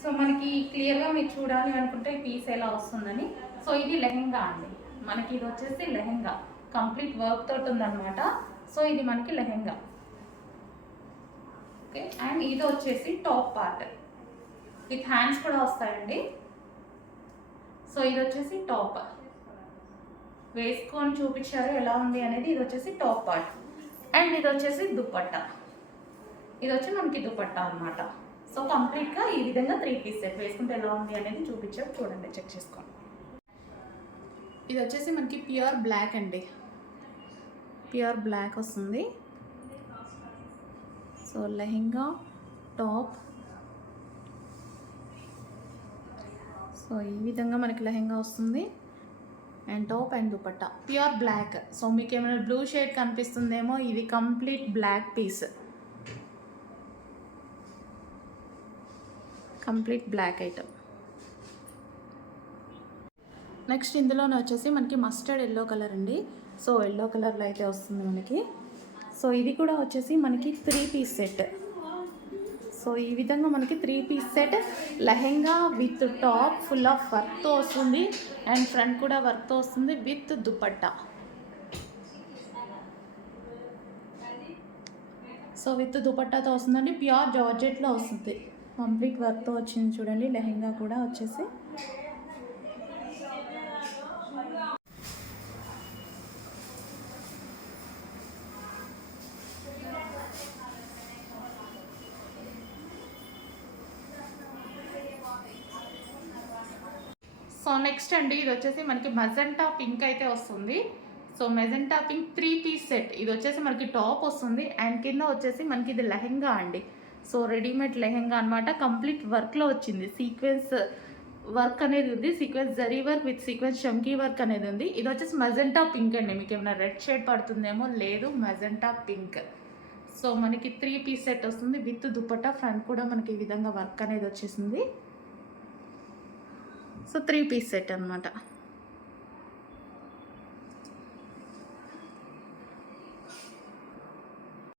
So మనకి క్లియర్గా మీరు చూడాలి అనుకుంటే ఈ పీస్ ఎలా వస్తుందని. సో ఇది లెహెంగా అండి, మనకి ఇది వచ్చేసి లెహెంగా కంప్లీట్ వర్క్ తోటి ఉందన్నమాట. సో ఇది మనకి లెహెంగా. ఓకే, అండ్ ఇది వచ్చేసి టాప్ పార్ట్ విత్ హ్యాండ్స్ కూడా వస్తాయండి. సో ఇది వచ్చేసి టాప్ వేసుకొని చూపించారు ఎలా ఉంది అనేది. ఇది వచ్చేసి టాప్ పార్ట్ అండ్ ఇది వచ్చేసి దుపట్టా. ఇది వచ్చి మనకి దుపట్టా అనమాట. సో కంప్లీట్గా ఈ విధంగా 3 పీస్ సెట్ వేసుకుంటే ఎలా ఉంది అనేది చూపించారు, చూడండి, చెక్ చేసుకోండి. ఇది వచ్చేసి మనకి ప్యూర్ బ్లాక్ అండి, ప్యూర్ బ్లాక్ వస్తుంది. సో లెహెంగా, టాప్, సో ఈ విధంగా మనకి లెహెంగా వస్తుంది and top and dupatta pure black. So మీకు ఏమైనా బ్లూ షేడ్ కనిపిస్తుందేమో, ఇది complete black piece, complete black item. Next ఇందులోనే వచ్చేసి మనకి మస్టర్డ్ ఎల్లో కలర్ అండి. సో ఎల్లో కలర్లో అయితే వస్తుంది మనకి. సో ఇది కూడా వచ్చేసి మనకి 3 పీస్ సెట్. సో ఈ విధంగా మనకి 3 piece set lehenga with top full of వర్క్తో వస్తుంది అండ్ ఫ్రంట్ కూడా వర్క్తో వస్తుంది విత్ దుపట్టా. సో విత్ దుపట్టాతో వస్తుందండి, ప్యూర్ జార్జెట్లో వస్తుంది, కంప్లీట్ వర్క్తో వచ్చింది చూడండి. లెహెంగా కూడా వచ్చేసి సో నెక్స్ట్ అండి ఇది వచ్చేసి మనకి మెజెంటా పింక్ అయితే వస్తుంది. So magenta pink 3 piece set. ఇది వచ్చేసి మనకి టాప్ వస్తుంది అండ్ కింద వచ్చేసి మనకి ఇది లెహెంగా అండి. సో రెడీమేడ్ లెహెంగా అనమాట, కంప్లీట్ వర్క్లో వచ్చింది. సీక్వెన్స్ వర్క్ అనేది ఉంది, sequence zari work with sequence చమ్కీ వర్క్ అనేది ఉంది. ఇది వచ్చేసి మెజెంటా పింక్ అండి, మీకు ఏమైనా రెడ్ షేడ్ పడుతుందేమో, లేదు మెజెంటా పింక్. సో మనకి 3 పీస్ సెట్ వస్తుంది విత్ దుపట్టా, ఫ్రంట్ కూడా మనకి ఈ విధంగా వర్క్ అనేది వచ్చేసింది. సో 3 పీస్ సెట్ అనమాట.